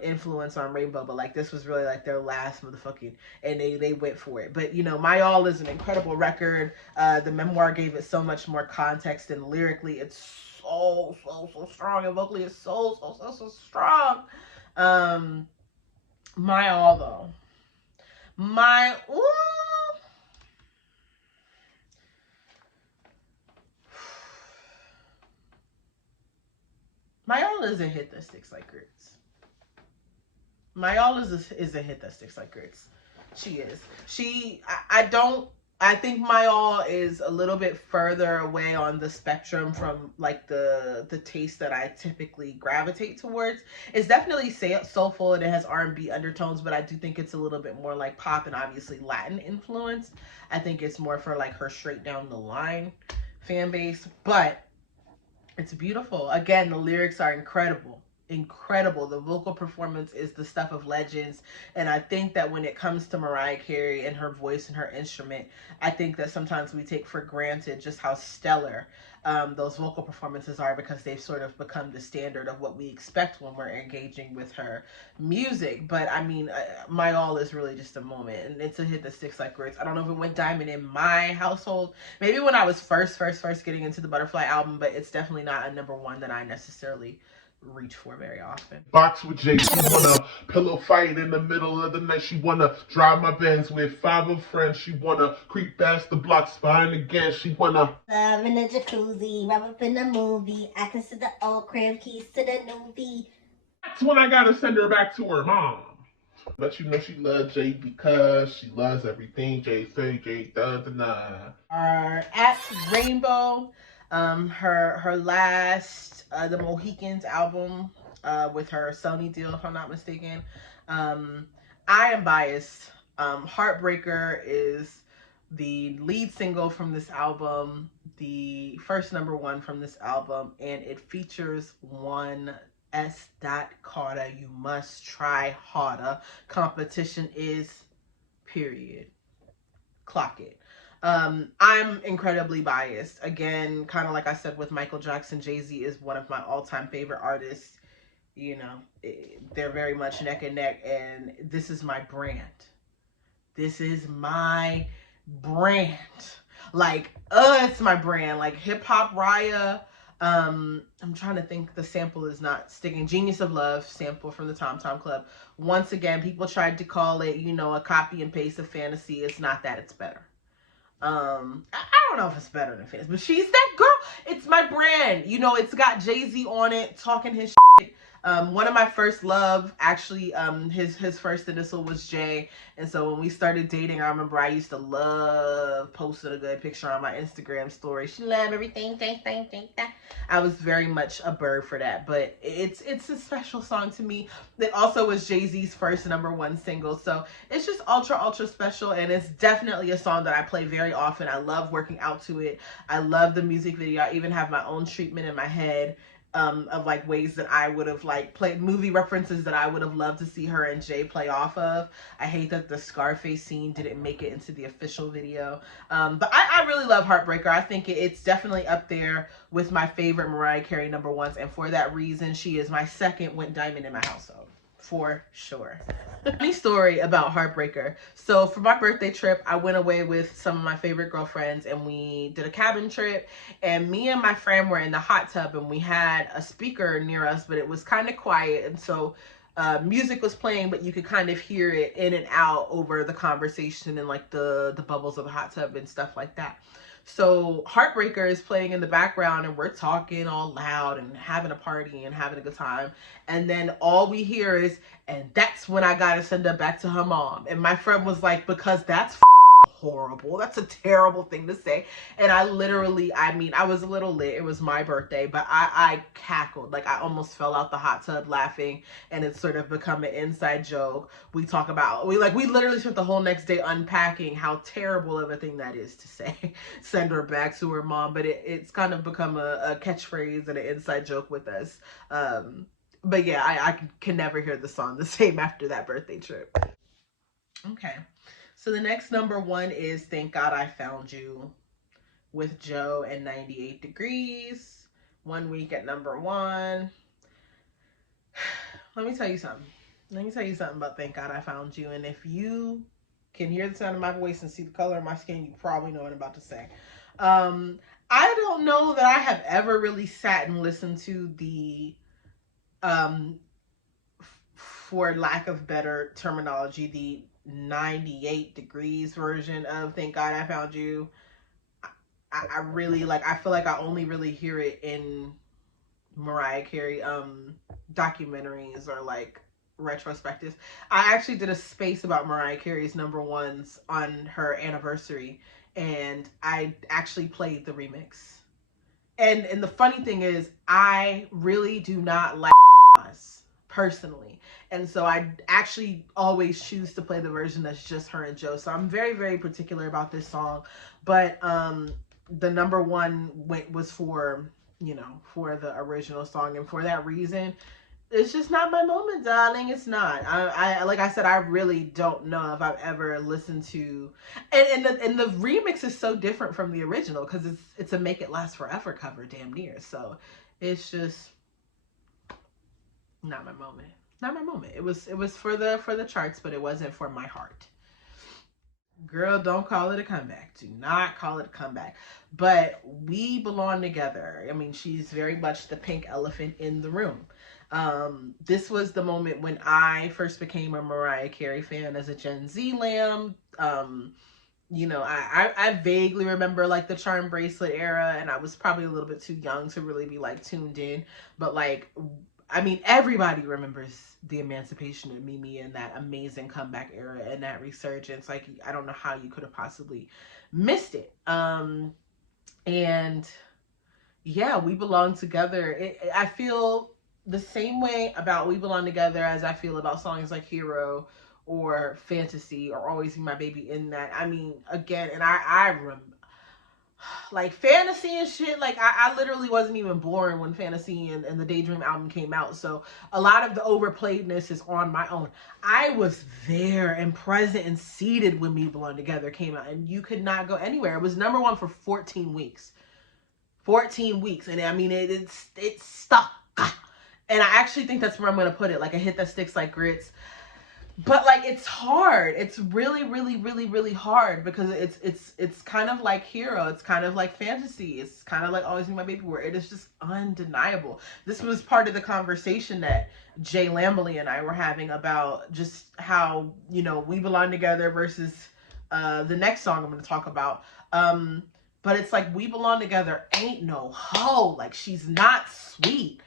influence on Rainbow, but like this was really like their last motherfucking, and they went for it. But you know, My All is an incredible record. The memoir gave it so much more context, and lyrically it's so strong, and vocally it's so strong. My All though, my My All is a hit that sticks like grits. My All is a hit that sticks like grits. She is. I don't I think My All is a little bit further away on the spectrum from like the taste that I typically gravitate towards. It's definitely soulful and it has R&B undertones, but I do think it's a little bit more like pop and obviously Latin influenced. I think it's more for like her straight down the line fan base, but it's beautiful. Again, the lyrics are incredible. Incredible. The vocal performance is the stuff of legends. And I think that when it comes to Mariah Carey and her voice and her instrument, I think that sometimes we take for granted just how stellar those vocal performances are because they've sort of become the standard of what we expect when we're engaging with her music. But I mean, My All is really just a moment. And it's a hit that sticks like grits. I don't know if it went diamond in my household. Maybe when I was first getting into the Butterfly album, but it's definitely not a number one that I necessarily reach for very often. Box with Jay. She wanna pillow fight in the middle of the night. She wanna drive my Benz with 5 of friends. She wanna creep past the block spine again. She wanna Love in the jacuzzi, wrap up in the movie. I consider old crib keys to the new V. That's when I gotta send her back to her mom. Let you know she loves Jay because she loves everything Jay say. Jay does deny. At Rainbow, her last the Mohicans album with her Sony deal, if I'm not mistaken. I am biased. Heartbreaker is the lead single from this album, the first number one from this album, and it features one S. Carter. You must try harder. Competition is period. Clock it. I'm incredibly biased. Again, kind of like I said with Michael Jackson, Jay-Z is one of my all-time favorite artists. You know, they're very much neck and neck, and this is my brand. This is my brand. Like, it's my brand. Like hip hop Raya. I'm trying to think. The sample is not sticking. Genius of Love sample from the Tom Tom Club. Once again, people tried to call it, you know, a copy and paste of Fantasy. It's not that. It's better. I don't know if it's better than Fantasy, but she's that girl. It's my brand. You know, it's got Jay-Z on it talking his shit. One of my first love, actually, his first initial was J. And so when we started dating, I remember I used to love posting a good picture on my Instagram story. She love everything, thank that. I was very much a bird for that, but it's a special song to me. That also was Jay-Z's first number one single. So it's just ultra special, and it's definitely a song that I play very often. I love working out to it. I love the music video. I even have my own treatment in my head of like ways that I would have like played movie references that I would have loved to see her and Jay play off of. I hate that the Scarface scene didn't make it into the official video. But I really love Heartbreaker. I think it's definitely up there with my favorite Mariah Carey number ones. And for that reason, she is my second went diamond in my household. For sure. Funny story about Heartbreaker. So for my birthday trip, I went away with some of my favorite girlfriends and we did a cabin trip, and me and my friend were in the hot tub and we had a speaker near us, but it was kind of quiet, and so music was playing, but you could kind of hear it in and out over the conversation and like the bubbles of the hot tub and stuff like that. So Heartbreaker is playing in the background and we're talking all loud and having a party and having a good time. And then all we hear is, and that's when I gotta send her back to her mom. And my friend was like, because that's horrible. That's a terrible thing to say. And I literally, I mean, I was a little lit. It was my birthday, but I cackled. Like I almost fell out the hot tub laughing, and it's sort of become an inside joke. We talk about, we literally spent the whole next day unpacking how terrible of a thing that is to say. Send her back to her mom, but it's kind of become a catchphrase and an inside joke with us. But yeah, I can never hear the song the same after that birthday trip. Okay. So the next number one is Thank God I Found You with Joe and 98 Degrees. 1 week at number one. Let me tell you something. Let me tell you something about Thank God I Found You. And if you can hear the sound of my voice and see the color of my skin, you probably know what I'm about to say. I don't know that I have ever really sat and listened to the, for lack of better terminology, the 98 Degrees version of Thank God I Found You. I really like, I feel like I only really hear it in Mariah Carey documentaries or like retrospectives. I actually did a space about Mariah Carey's number ones on her anniversary, and I actually played the remix. And the funny thing is, I really do not like personally, and so I actually always choose to play the version that's just her and Joe. So I'm very, very particular about this song. But the number one was for, you know, for the original song, and for that reason, it's just not my moment, darling. It's not. I like I said, I really don't know if I've ever listened to, and the remix is so different from the original because it's a Make It Last Forever cover, damn near. So it's just not my moment. Not my moment. It was for the charts, but it wasn't for my heart. Girl, don't call it a comeback. Do not call it a comeback. But We Belong Together. I mean, she's very much the pink elephant in the room. This was the moment when I first became a Mariah Carey fan as a Gen Z lamb. You know, I vaguely remember like the Charm Bracelet era, and I was probably a little bit too young to really be like tuned in. But like, I mean, everybody remembers the emancipation of Mimi and that amazing comeback era and that resurgence. Like, I don't know how you could have possibly missed it. And yeah, We Belong Together. I feel the same way about We Belong Together as I feel about songs like Hero or Fantasy or Always Be My Baby. In that, I mean, again, and I remember like Fantasy and shit, like I literally wasn't even born when Fantasy and the Daydream album came out, so a lot of the overplayedness is on my own. I was there and present and seated when We Belong Together came out, and you could not go anywhere. It was number one for 14 weeks. 14 weeks, and I mean it stuck. And I actually think that's where I'm gonna put it, like a hit that sticks like grits. But like, it's hard. It's really, really, really, really hard because it's kind of like Hero. It's kind of like Fantasy. It's kind of like Always Be My Baby, where it is just undeniable. This was part of the conversation that Jay Lambley and I were having about just how, you know, We Belong Together versus the next song I'm going to talk about. But it's like, We Belong Together ain't no hoe. Like, she's not sweet.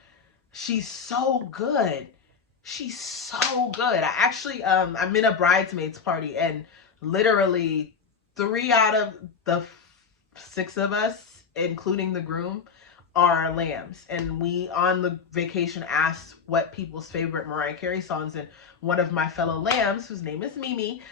She's so good. She's so good. I actually, I'm in a bridesmaids party, and literally 3 out of the 6 of us, including the groom, are lambs. And we, on the vacation, asked what people's favorite Mariah Carey songs, and one of my fellow lambs, whose name is Mimi,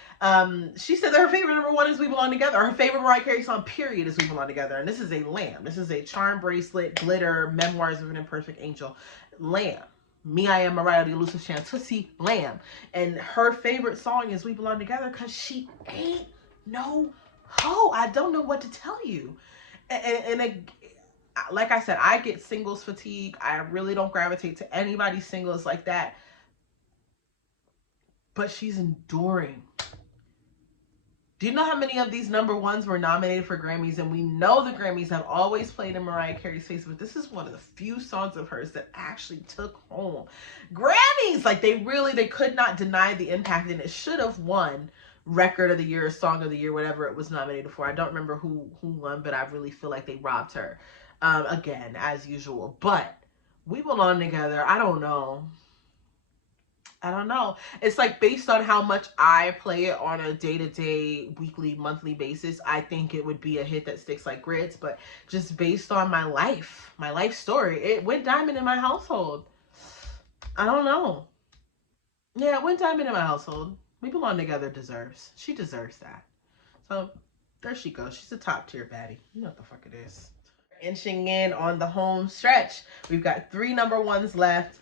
she said that her favorite number one is We Belong Together. Her favorite Mariah Carey song, period, is We Belong Together. And this is a lamb. This is a Charm Bracelet, Glitter, Memoirs of an Imperfect Angel lamb. Me, I Am Mariah, the elusive Chantussi lamb. And her favorite song is We Belong Together because she ain't no hoe. I don't know what to tell you. And like I said, I get singles fatigue. I really don't gravitate to anybody's singles like that. But she's enduring. Do you know how many of these number ones were nominated for Grammys? And we know the Grammys have always played in Mariah Carey's face, but this is one of the few songs of hers that actually took home Grammys. Like, they could not deny the impact, and it should have won Record of the Year, Song of the Year, whatever it was nominated for. I don't remember who won, but I really feel like they robbed her. Again, as usual. But We Belong Together, I don't know. It's like, based on how much I play it on a day-to-day, weekly, monthly basis, I think it would be a hit that sticks like grits. But just based on my life story, it went diamond in my household. I don't know. Yeah, it went diamond in my household. We Belong Together she deserves that. So there she goes. She's a top tier baddie. You know what the fuck it is. Inching in on the home stretch. We've got 3 number ones left.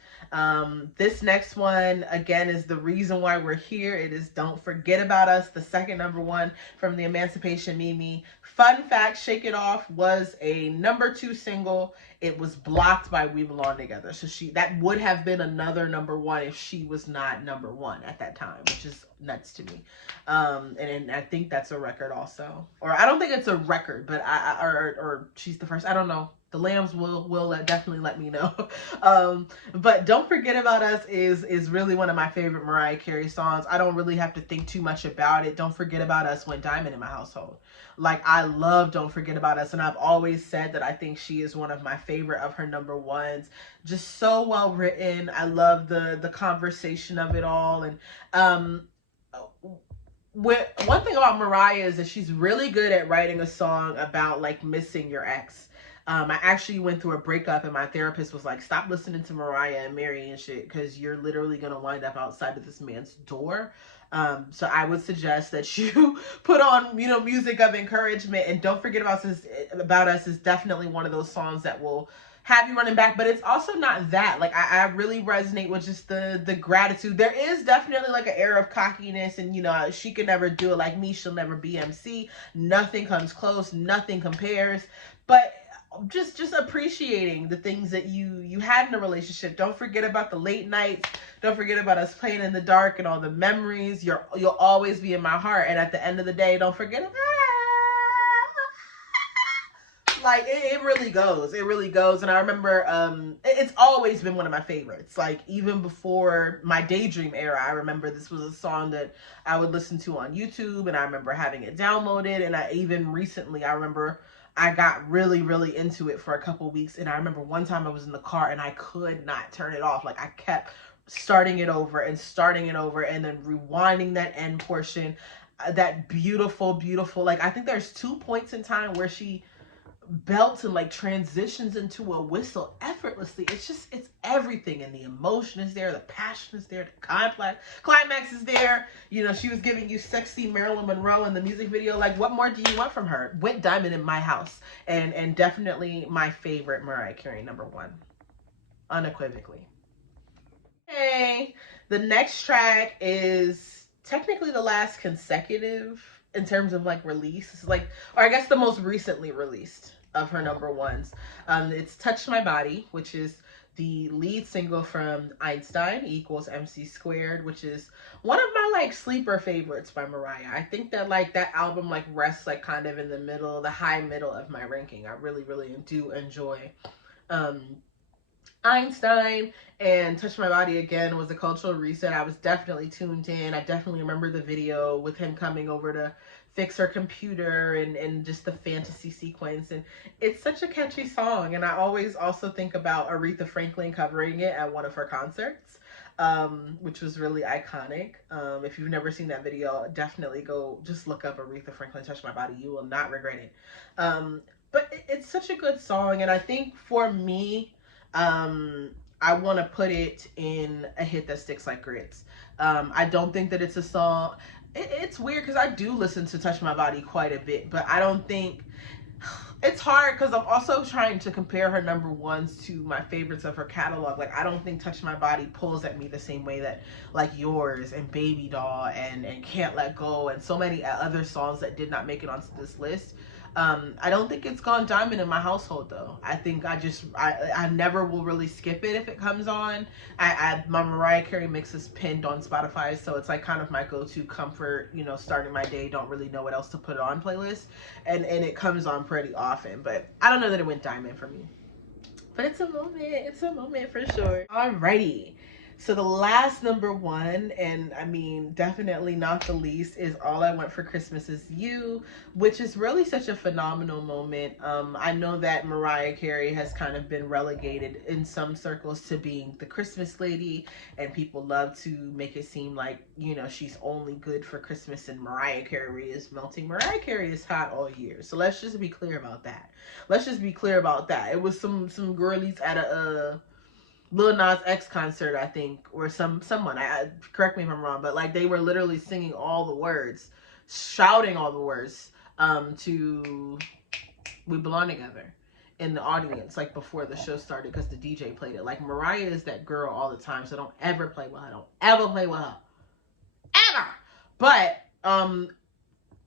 This next one, again, is the reason why we're here. It is Don't Forget About Us, the second number one from the Emancipation Mimi. Fun fact, Shake It Off was a number 2 single. It was blocked by We Belong Together. So that would have been another number 1 if she was not number 1 at that time, which is nuts to me. And I think that's a record also. Or I don't think it's a record, but or she's the first. I don't know. The lambs will definitely let me know. But Don't Forget About Us is really one of my favorite Mariah Carey songs. I don't really have to think too much about it. Don't Forget About Us went diamond in my household. Like, I love Don't Forget About Us, and I've always said that I think she is one of my favorite of her number ones. Just so well written. I love the conversation of it all. And one thing about Mariah is that she's really good at writing a song about like missing your ex. I actually went through a breakup and my therapist was like, stop listening to Mariah and Mary and shit because you're literally going to wind up outside of this man's door. So I would suggest that you put on, music of encouragement, and Don't Forget About Us is definitely one of those songs that will have you running back. But it's also not that. Like, I really resonate with just the gratitude. There is definitely like an air of cockiness, and she can never do it like me, she'll never be MC, nothing comes close, nothing compares. But just appreciating the things that you had in a relationship. Don't forget about the late nights. Don't forget about us playing in the dark and all the memories. You'll always be in my heart. And at the end of the day, don't forget about it. Like, it really goes. It really goes. And I remember it's always been one of my favorites. Like, even before my Daydream era, I remember this was a song that I would listen to on YouTube, and I remember having it downloaded. And I even recently, I remember I got really, really into it for a couple weeks. And I remember one time I was in the car and I could not turn it off. Like, I kept starting it over and then rewinding that end portion. That beautiful, beautiful, like, I think there's 2 points in time where she belts and like transitions into a whistle effortlessly. It's everything, and the emotion is there, the passion is there, the climax is there. She was giving you sexy Marilyn Monroe in the music video. Like, what more do you want from her? Went diamond in my house, and definitely my favorite Mariah Carey #1, unequivocally. Okay, the next track is technically the last consecutive in terms of like release. It's like, or I guess the most recently released of her #1s. It's Touch My Body, which is the lead single from Einstein equals MC Squared, which is one of my like sleeper favorites by Mariah. I think that like that album like rests like kind of in the middle, the high middle of my ranking. I really, really do enjoy Einstein, and Touch My Body again was a cultural reset. I was definitely tuned in. I definitely remember the video with him coming over to fix her computer, and just the fantasy sequence. And it's such a catchy song. And I always also think about Aretha Franklin covering it at one of her concerts, which was really iconic. If you've never seen that video, definitely go just look up Aretha Franklin Touch My Body. You will not regret it. But it's such a good song. And I think for me, I want to put it in a hit that sticks like grits. I don't think that it's a song. It's weird because I do listen to Touch My Body quite a bit, but I don't think it's hard because I'm also trying to compare her #1s to my favorites of her catalog. Like, I don't think Touch My Body pulls at me the same way that like Yours and Baby Doll and Can't Let Go and so many other songs that did not make it onto this list. I don't think it's gone diamond in my household though. I think I never will really skip it if it comes on. My Mariah Carey mix is pinned on Spotify, so it's like kind of my go-to comfort, starting my day, don't really know what else to put on playlist, and it comes on pretty often. But I don't know that it went diamond for me. But it's a moment for sure. Alrighty. So the last #1, and I mean, definitely not the least, is All I Want for Christmas Is You, which is really such a phenomenal moment. I know that Mariah Carey has kind of been relegated in some circles to being the Christmas lady, and people love to make it seem like, she's only good for Christmas and Mariah Carey is melting. Mariah Carey is hot all year. So let's just be clear about that. It was some girlies at a Lil Nas X concert, I think, or someone. I correct me if I'm wrong, but like they were literally singing all the words, shouting all the words to "We Belong Together" in the audience, like before the show started, because the DJ played it. Like, Mariah is that girl all the time, so don't ever play with her. Don't ever play with her, ever. But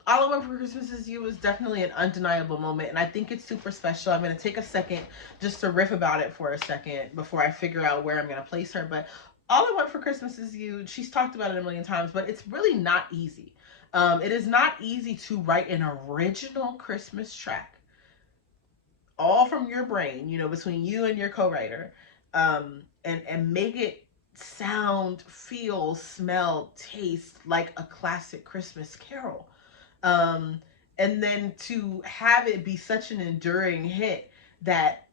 All I Want for Christmas Is You is definitely an undeniable moment, and I think it's super special. I'm going to take a second just to riff about it for a second before I figure out where I'm going to place her. But All I Want for Christmas Is You, she's talked about it a million times, but it's really not easy. It is not easy to write an original Christmas track, all from your brain, between you and your co-writer, and make it sound, feel, smell, taste like a classic Christmas carol. And then to have it be such an enduring hit that,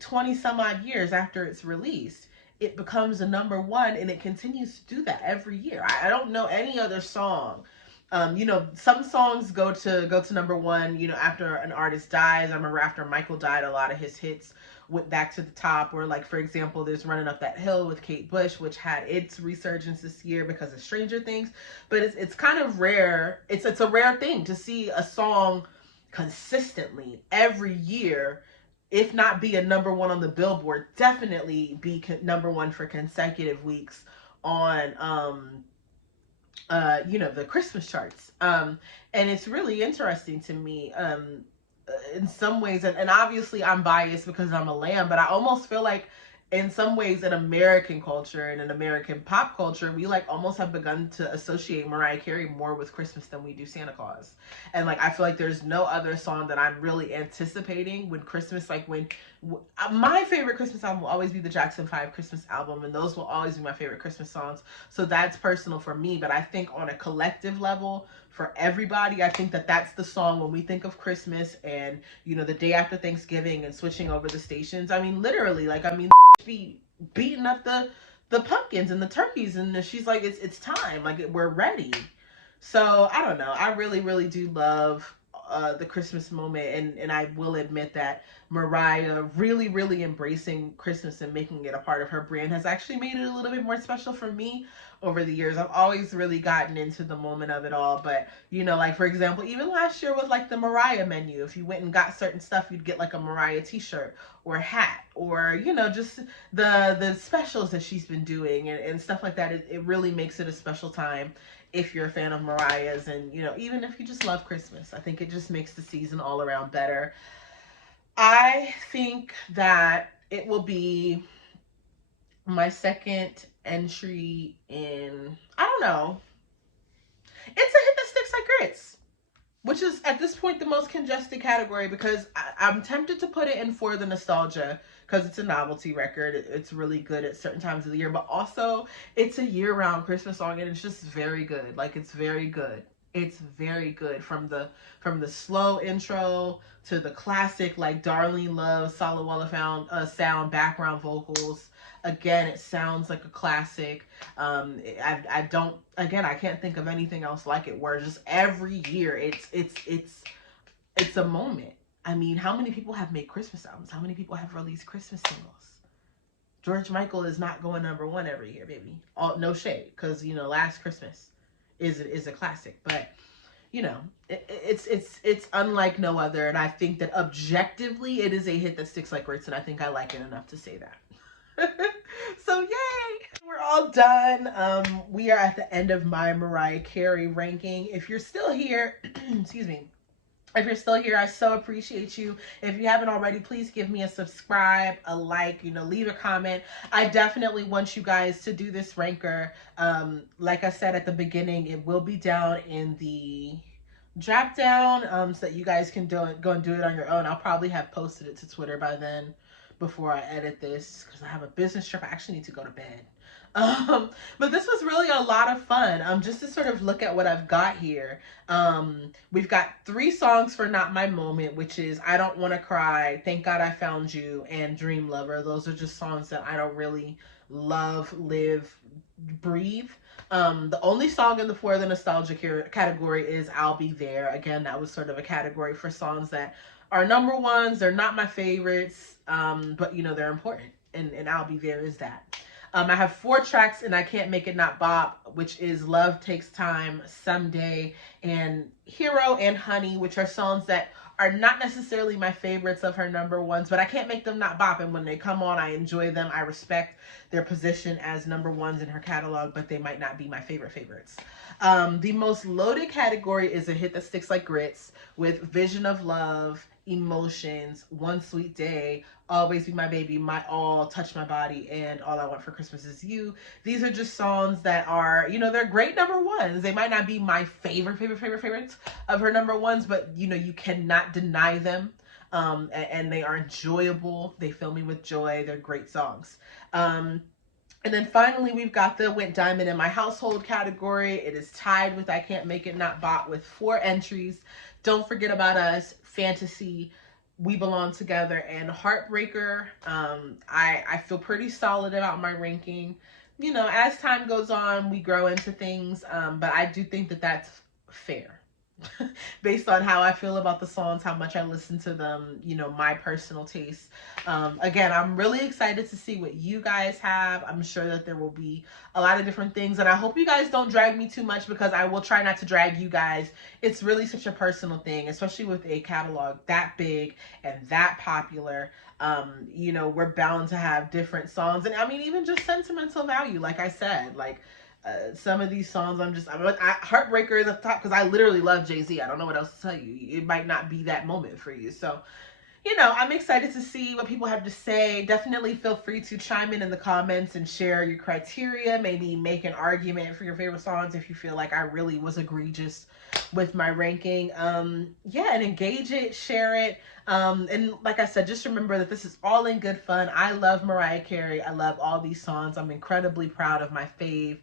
20 some odd years after it's released, it becomes a #1, and it continues to do that every year. I don't know any other song You know, some songs go to number one, you know, after an artist dies. I remember after Michael died, a lot of his hits went back to the top. Or like, for example, there's Running Up That Hill with Kate Bush, which had its resurgence this year because of Stranger Things. But it's kind of rare. It's a rare thing to see a song consistently every year, if not be a number one on the Billboard, definitely be number one for consecutive weeks on you know, the Christmas charts. And it's really interesting to me in some ways, and obviously I'm biased because I'm a lamb, but I almost feel like in some ways in American culture and in American pop culture, we like almost have begun to associate Mariah Carey more with Christmas than we do Santa Claus. And like, I feel like there's no other song that I'm really anticipating when Christmas, like when my favorite Christmas album will always be the Jackson 5 Christmas album, and those will always be my favorite Christmas songs. So that's personal for me, but I think on a collective level, for everybody, I think that that's the song when we think of Christmas and, you know, the day after Thanksgiving and switching over the stations. I mean, literally, like, I mean, be beating up the pumpkins and the turkeys, and she's like, it's time, like we're ready. So I don't know, I really do love the Christmas moment, and I will admit that Mariah really embracing Christmas and making it a part of her brand has actually made it a little bit more special for me over the years. I've always really gotten into the moment of it all, but you know, like for example, even last year with like the Mariah menu, if you went and got certain stuff, you'd get like a Mariah t-shirt or hat, or you know, just the specials that she's been doing and stuff like that. It really makes it a special time if you're a fan of Mariah's, and you know, even if you just love Christmas, I think it just makes the season all around better. I think that it will be my second entry in, I don't know, it's a hit that sticks like grits, which is at this point the most congested category, because I'm tempted to put it in for the nostalgia because it's a novelty record. It's really good at certain times of the year, but also it's a year-round Christmas song, and it's just very good. Like, it's very good. It's very good, from the slow intro to the classic like Darlene Love, Salawala found sound background vocals. Again, it sounds like a classic. I don't, again, I can't think of anything else like it, where just every year it's a moment. I mean, how many people have made Christmas albums? How many people have released Christmas singles? George Michael is not going number one every year, baby. All, no shade, because you know, Last Christmas is a classic, but you know, it's unlike no other, and I think that objectively it is a hit that sticks like grits, and I think I like it enough to say that. So yay, we're all done. We are at the end of my Mariah Carey ranking. If you're still here, excuse me, if you're still here, I so appreciate you. If you haven't already, please give me a subscribe, a like, you know, leave a comment. I definitely want you guys to do this ranker. Like I said at the beginning, it will be down in the drop down, so that you guys can go and do it on your own. I'll probably have posted it to Twitter by then, before I edit this, because I have a business trip. I actually need to go to bed. But this was really a lot of fun. Just to sort of look at what I've got here. We've got 3 songs for Not My Moment, which is I Don't Want to Cry, Thank God I Found You, and Dream Lover. Those are just songs that I don't really love, live, breathe. The only song in the For the Nostalgia category is I'll Be There. Again, that was sort of a category for songs that are number ones. They're not my favorites, but you know, they're important, and I'll Be There is that. I have 4 tracks, and I Can't Make It Not Bop, which is Love Takes Time, Someday, and Hero and Honey, which are songs that are not necessarily my favorites of her number ones, but I can't make them not bop, and when they come on, I enjoy them. I respect their position as number ones in her catalog, but they might not be my favorites. The most loaded category is a hit that sticks like grits, with Vision of Love, Emotions, One Sweet Day, Always Be My Baby, My All, Touch My Body, and All I Want for Christmas Is You. These are just songs that are, you know, they're great number ones. They might not be my favorites of her number ones, but you know, you cannot deny them. And they are enjoyable. They fill me with joy. They're great songs. And then finally, we've got the Went Diamond in My Household category. It is tied with I Can't Make It Not Bop with 4 entries. Don't Forget About Us, Fantasy, We Belong Together, and Heartbreaker. I feel pretty solid about my ranking. You know, as time goes on, we grow into things, but I do think that that's fair. Based on how I feel about the songs, how much I listen to them, you know, my personal taste. Again, I'm really excited to see what you guys have. I'm sure that there will be a lot of different things, and I hope you guys don't drag me too much, because I will try not to drag you guys. It's really such a personal thing, especially with a catalog that big and that popular. You know, we're bound to have different songs, and I mean, even just sentimental value, like I said, like some of these songs, Heartbreaker is at the top because I literally love Jay-Z. I don't know what else to tell you. It might not be that moment for you. So, you know, I'm excited to see what people have to say. Definitely feel free to chime in the comments and share your criteria. Maybe make an argument for your favorite songs if you feel like I really was egregious with my ranking. Yeah, and engage it, share it. And like I said, just remember that this is all in good fun. I love Mariah Carey. I love all these songs. I'm incredibly proud of my fave,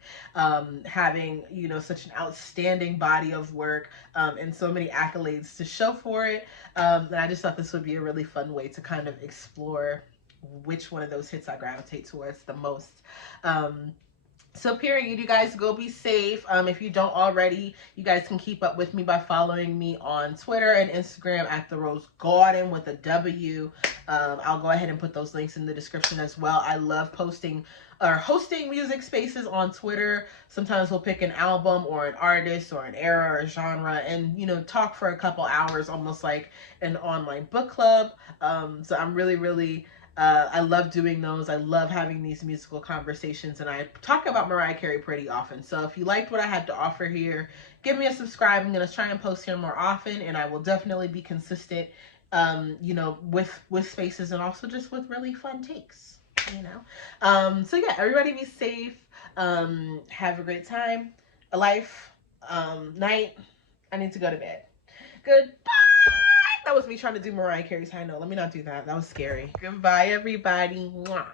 having, you know, such an outstanding body of work, and so many accolades to show for it. And I just thought this would be a really fun way to kind of explore which one of those hits I gravitate towards the most. So period, you guys go be safe. If you don't already, you guys can keep up with me by following me on Twitter and Instagram at The Rose Garden with a W. I'll go ahead and put those links in the description as well. I love posting or hosting music spaces on Twitter. Sometimes we'll pick an album or an artist or an era or a genre and, you know, talk for a couple hours, almost like an online book club. So I'm really I love doing those. I love having these musical conversations, and I talk about Mariah Carey pretty often. So if you liked what I had to offer here, give me a subscribe. I'm going to try and post here more often, and I will definitely be consistent, you know, with spaces and also just with really fun takes, you know. So yeah, everybody be safe. Have a great time, a life, night. I need to go to bed. Goodbye. That was me trying to do Mariah Carey's high note. Let me not do that. That was scary. Goodbye, everybody. Mwah.